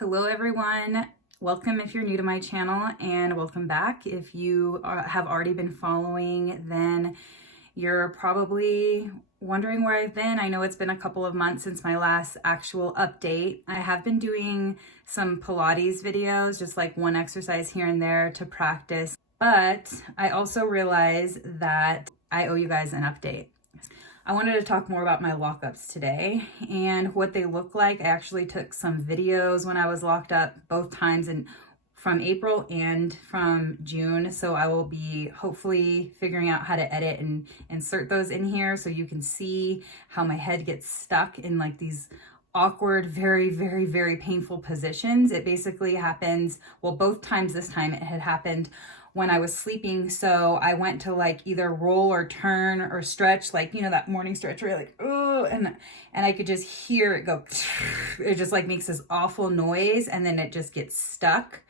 Hello everyone, welcome if you're new to my channel, and welcome back. If you have already been following, then you're probably wondering where I've been. I know it's been a couple of months since my last actual update. I have been doing some Pilates videos, just like one exercise here and there to practice, but I also realized that I owe you guys an update. I wanted to talk more about my lockups today and what they look like. I actually took some videos when I was locked up both times, and from April and from June. So I will be hopefully figuring out how to edit and insert those in here so you can see how my head gets stuck in like these awkward, very painful positions. It basically happens, well, both times this time it had happened when I was sleeping. So I went to like either roll or turn or stretch, like, you know, that morning stretch where you're like, oh, and I could just hear it go, it just like makes this awful noise, and then it just gets stuck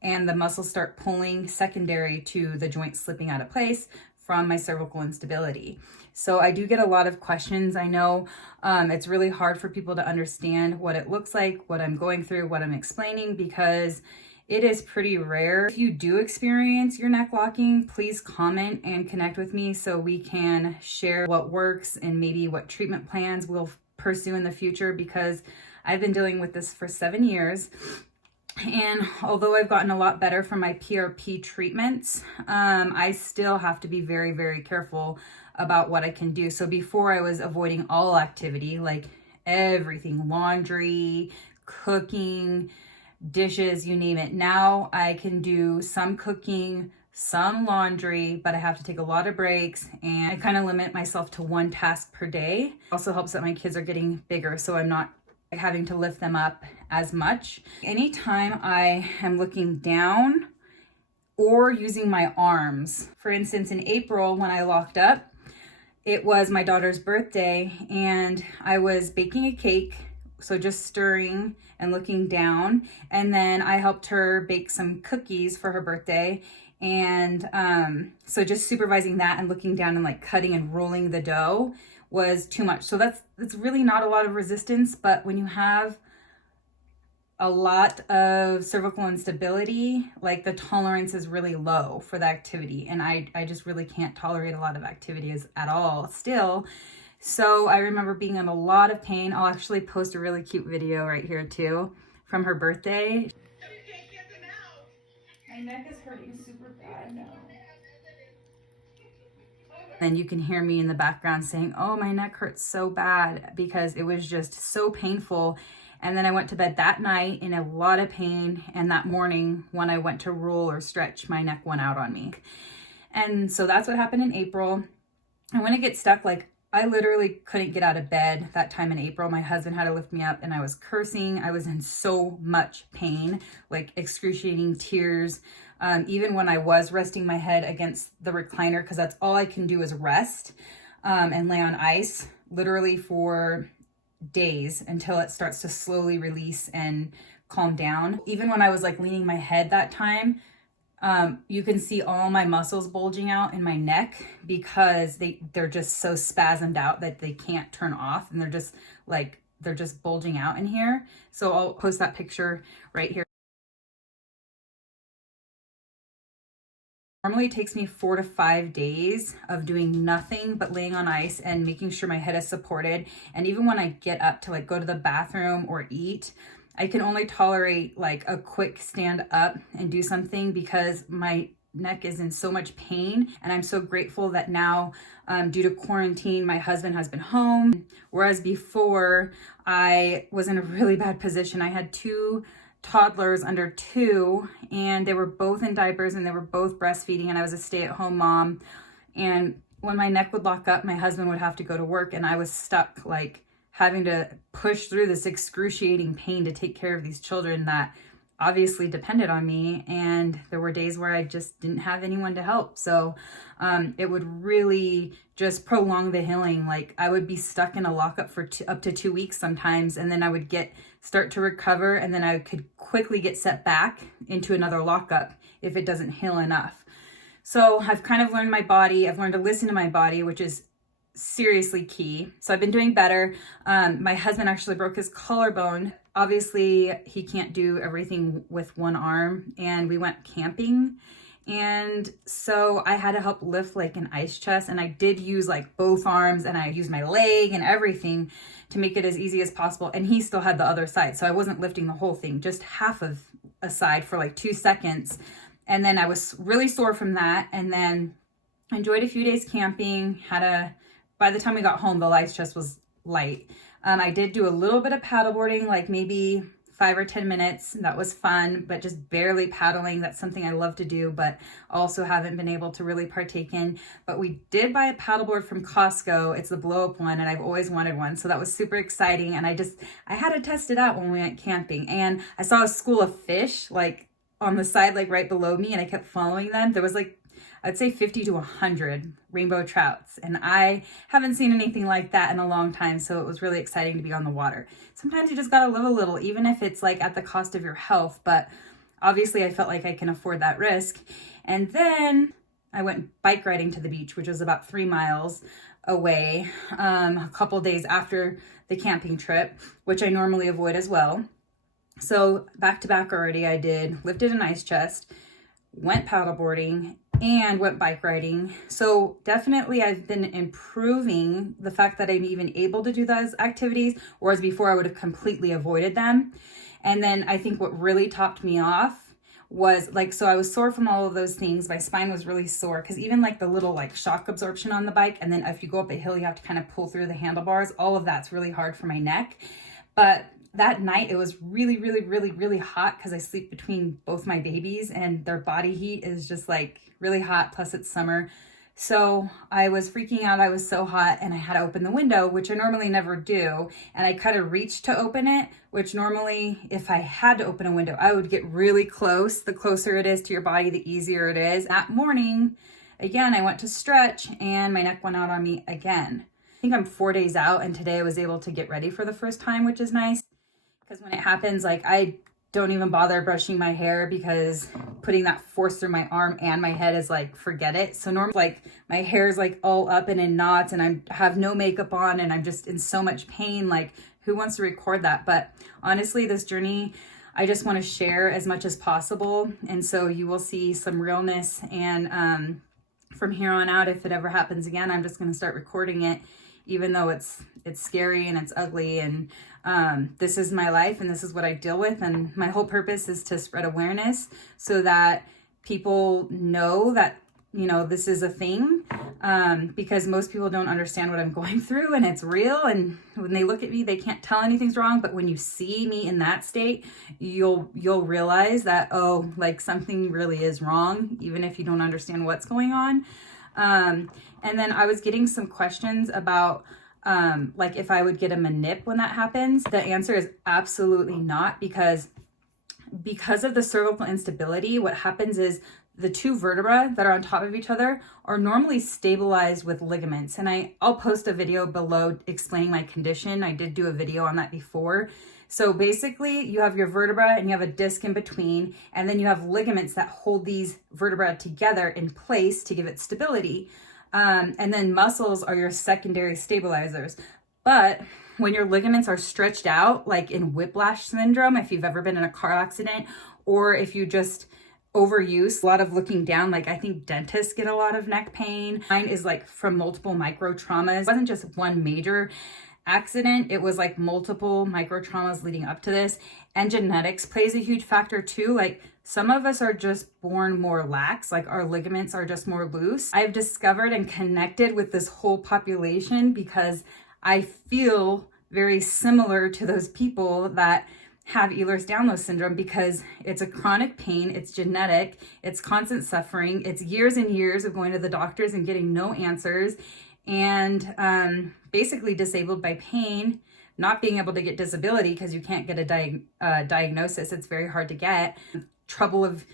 and the muscles start pulling secondary to the joint slipping out of place from my cervical instability. So I do get a lot of questions. I know it's really hard for people to understand what it looks like, what I'm going through, what I'm explaining, because it is pretty rare. If you do experience your neck locking, please comment and connect with me so we can share what works and maybe what treatment plans we'll pursue in the future, because I've been dealing with this for 7 years. And although I've gotten a lot better from my PRP treatments, I still have to be very careful about what I can do. So before, I was avoiding all activity, like everything, laundry, cooking, dishes, you name it. Now I can do some cooking, some laundry, but I have to take a lot of breaks, and I kind of limit myself to one task per day. It also helps that my kids are getting bigger, so I'm not having to lift them up as much. Anytime I am looking down or using my arms, for instance, in April when I locked up, it was my daughter's birthday and I was baking a cake, so just stirring and looking down, and then I helped her bake some cookies for her birthday, and so just supervising that and looking down and like cutting and rolling the dough was too much. So that's really not a lot of resistance, but when you have a lot of cervical instability, like the tolerance is really low for the activity, and I just really can't tolerate a lot of activities at all still. So I remember being in a lot of pain. I'll actually post a really cute video right here too from her birthday. My neck is hurting super bad now. Then you can hear me in the background saying, oh, my neck hurts so bad, because it was just so painful. And then I went to bed that night in a lot of pain. And that morning when I went to roll or stretch, my neck went out on me. And so that's what happened in April. And when it gets stuck, like I literally couldn't get out of bed that time in April. My husband had to lift me up and I was cursing. I was in so much pain, like excruciating tears. Even when I was resting my head against the recliner, because that's all I can do is rest and lay on ice literally for days until it starts to slowly release and calm down. Even when I was like leaning my head that time, you can see all my muscles bulging out in my neck because they're just so spasmed out that they can't turn off, and they're just bulging out in here. So I'll post that picture right here. Normally it takes me 4 to 5 days of doing nothing but laying on ice and making sure my head is supported. And even when I get up to like go to the bathroom or eat, I can only tolerate like a quick stand up and do something because my neck is in so much pain. And I'm so grateful that now, due to quarantine, my husband has been home. Whereas before, I was in a really bad position. I had 2 toddlers under 2, and they were both in diapers and they were both breastfeeding, and I was a stay-at-home mom. And when my neck would lock up, my husband would have to go to work, and I was stuck like having to push through this excruciating pain to take care of these children that obviously depended on me. And there were days where I just didn't have anyone to help. So it would really just prolong the healing. Like I would be stuck in a lockup for up to 2 weeks sometimes, and then I would start to recover, and then I could quickly get set back into another lockup if it doesn't heal enough. So I've kind of learned my body. I've learned to listen to my body, which is seriously key. So I've been doing better. My husband actually broke his collarbone. Obviously, he can't do everything with one arm, and we went camping. And so I had to help lift like an ice chest, and I did use like both arms, and I used my leg and everything to make it as easy as possible. And he still had the other side. So I wasn't lifting the whole thing, just half of a side for like 2 seconds. And then I was really sore from that. And then enjoyed a few days camping, by the time we got home, the ice chest was light. I did do a little bit of paddleboarding, like maybe 5 or 10 minutes. That was fun, but just barely paddling. That's something I love to do, but also haven't been able to really partake in. But we did buy a paddleboard from Costco. It's the blow up one, and I've always wanted one. So that was super exciting. And I had to test it out when we went camping. And I saw a school of fish like on the side, like right below me, and I kept following them. There was like, I'd say 50 to 100 rainbow trouts. And I haven't seen anything like that in a long time. So it was really exciting to be on the water. Sometimes you just got to live a little, even if it's like at the cost of your health. But obviously I felt like I can afford that risk. And then I went bike riding to the beach, which was about 3 miles away, a couple days after the camping trip, which I normally avoid as well. So back to back already, I lifted an ice chest, went paddleboarding, and went bike riding. So definitely I've been improving the fact that I'm even able to do those activities, whereas before I would have completely avoided them. And then I think what really topped me off was like, so I was sore from all of those things. My spine was really sore because even like the little like shock absorption on the bike, and then if you go up a hill, you have to kind of pull through the handlebars. All of that's really hard for my neck. But that night it was really, really, really, really hot because I sleep between both my babies, and their body heat is just like really hot. Plus it's summer. So I was freaking out. I was so hot, and I had to open the window, which I normally never do. And I kind of reached to open it, which normally if I had to open a window, I would get really close. The closer it is to your body, the easier it is. That morning, again, I went to stretch and my neck went out on me again. I think I'm 4 days out, and today I was able to get ready for the first time, which is nice. Because when it happens, like I don't even bother brushing my hair because putting that force through my arm and my head is like, forget it. So normally like my hair is like all up and in knots, and I have no makeup on, and I'm just in so much pain. Like who wants to record that? But honestly, this journey, I just want to share as much as possible. And so you will see some realness. And from here on out, if it ever happens again, I'm just going to start recording it, even though it's scary and it's ugly. And this is my life, and this is what I deal with. And my whole purpose is to spread awareness so that people know that, you know, this is a thing, because most people don't understand what I'm going through, and it's real. And when they look at me, they can't tell anything's wrong. But when you see me in that state, you'll realize that, oh, like something really is wrong, even if you don't understand what's going on. And then I was getting some questions about like if I would get a manip when that happens. The answer is absolutely not, because of the cervical instability, what happens is the two vertebrae that are on top of each other are normally stabilized with ligaments. And I'll post a video below explaining my condition. I did do a video on that before. So basically you have your vertebra and you have a disc in between, and then you have ligaments that hold these vertebrae together in place to give it stability. And then muscles are your secondary stabilizers. But when your ligaments are stretched out, like in whiplash syndrome, if you've ever been in a car accident, or if you just overuse, a lot of looking down, like I think dentists get a lot of neck pain. Mine is like from multiple micro traumas. It wasn't just one major accident, it was like multiple micro traumas leading up to this. And genetics plays a huge factor too. Like some of us are just born more lax, like our ligaments are just more loose. I've discovered and connected with this whole population because I feel very similar to those people that have Ehlers-Danlos syndrome, because it's a chronic pain, it's genetic, it's constant suffering, it's years and years of going to the doctors and getting no answers, and basically disabled by pain, not being able to get disability because you can't get a diagnosis. It's very hard to get. Trouble of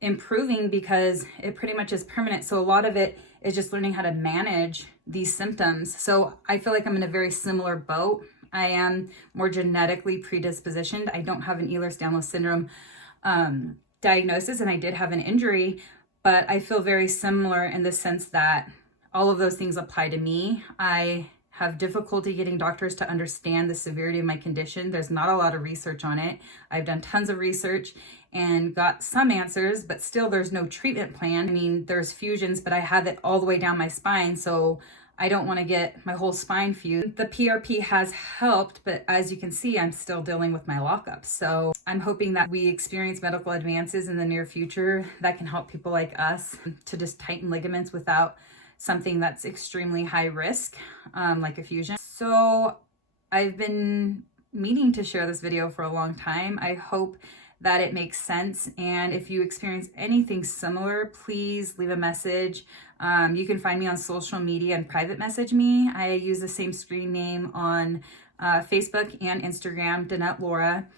improving because it pretty much is permanent. So a lot of it is just learning how to manage these symptoms. So I feel like I'm in a very similar boat. I am more genetically predispositioned. I don't have an Ehlers-Danlos syndrome diagnosis, and I did have an injury, but I feel very similar in the sense that all of those things apply to me. I have difficulty getting doctors to understand the severity of my condition. There's not a lot of research on it. I've done tons of research and got some answers, but still there's no treatment plan. I mean, there's fusions, but I have it all the way down my spine, so I don't want to get my whole spine fused. The PRP has helped, but as you can see, I'm still dealing with my lockup. So I'm hoping that we experience medical advances in the near future that can help people like us to just tighten ligaments without something that's extremely high risk, like a fusion. So I've been meaning to share this video for a long time. I hope that it makes sense. And if you experience anything similar, please leave a message. You can find me on social media and private message me. I use the same screen name on Facebook and Instagram, Danette Laura.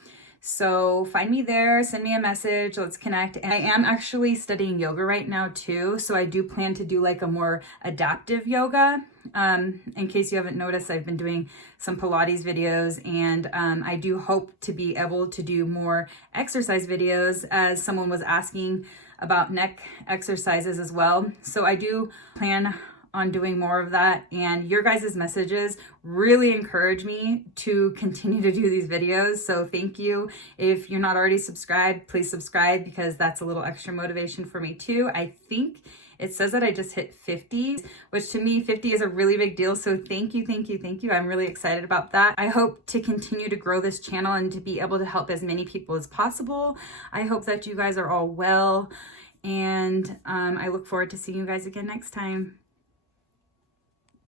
So find me there, send me a message, let's connect. And I am actually studying yoga right now too. So I do plan to do like a more adaptive yoga. In case you haven't noticed, I've been doing some Pilates videos, and I do hope to be able to do more exercise videos, as someone was asking about neck exercises as well. So I do plan on doing more of that, and your guys' messages really encourage me to continue to do these videos. So thank you. If you're not already subscribed, please subscribe, because that's a little extra motivation for me too. I think it says that I just hit 50, which to me 50 is a really big deal. So thank you, thank you, thank you. I'm really excited about that. I hope to continue to grow this channel and to be able to help as many people as possible. I hope that you guys are all well, and I look forward to seeing you guys again next time.